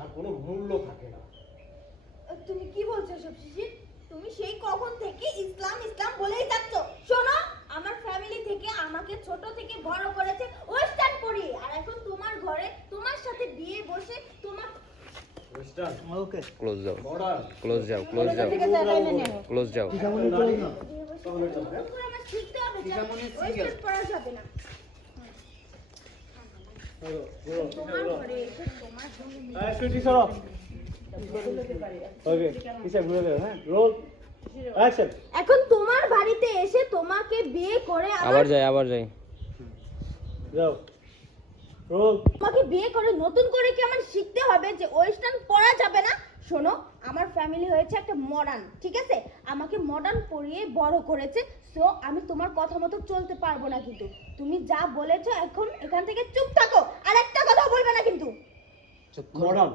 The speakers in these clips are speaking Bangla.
যার কোনো মূল্য থাকে না তুমি কি বলছো সব শিশির তুমি সেই কখন থেকে ইসলাম ইসলাম বলেই যাচ্ছ শোনো আমার ফ্যামিলি থেকে আমাকে ছোট থেকে বড় করেছে ওয়েস্টার্ন পরিয়ে আর এখন তোমার ঘরে তোমার সাথে বিয়ে বসে তোমার ওয়েস্টার্ন ওকে ক্লোজ যাও ক্লোজ যাও ক্লোজ যাও ক্লোজ যাও। পরা হ্যাঁ, ঘুরে যাও, হ্যাঁ? এখন তোমার বাড়িতে এসে তোমাকে বিয়ে করে আবার যাই আবার যাই যাও। তোমাকে বিয়ে করে নতুন করে কি আমার শিখতে হবে যে ওয়েস্টার্ন পড়া যাবে না শোনো ফ্যামিলি হয়েছে একটা মডার্ন ঠিক আছে? আমাকে মডার্ন পরিয়ে বড় করেছে সো আমি তোমার কথা মতো চলতে পারব না কিন্তু। তুমি যা বলেছ এখন এখান থেকে চুপ থাকো আর একটা কথা বলবে না কিন্তু। মডার্ন।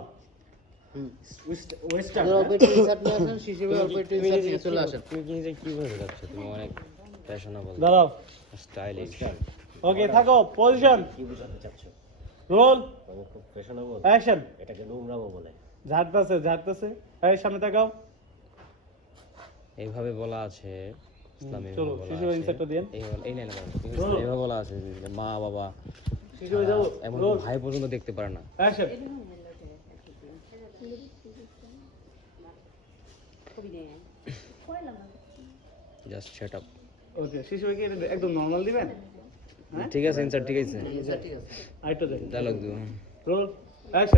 ওয়েস্টার্ন, অল্প? একটু ইনসার্ট নিয়ে আসেন শিশির ভাই অল্প একটু ইনসার্ট নিয়ে চলে আসেন। কি নিজে কি তুমি অনেক ফ্যাশনেবল দাঁড়াও। স্টাইলিশ ওকে, থাকো, পজিশন। কি বোঝাতে চাচ্ছ? রোল, খুব ফ্যাশনেবল অ্যাকশন। এটাকে নোংরামো বলে। ঝাড়তেছে, ঝাড়তেছে। এই, সামনে তাকাও। এইভাবে বলা আছে ইসলামে চলো, শিশু। এই এইভাবে বলা। আছে মা বাবা শিশু যাও, এমন ভাই পর্যন্ত দেখতে পারে না। Action. Just set up okay, শিশু ভাইকে একদম নর্মাল দিবেন? ঠিক আছে ইনসার্ট ঠিক আছে। ঠিক আছে আরেকটা দেন ডায়লগ দিব। Roll action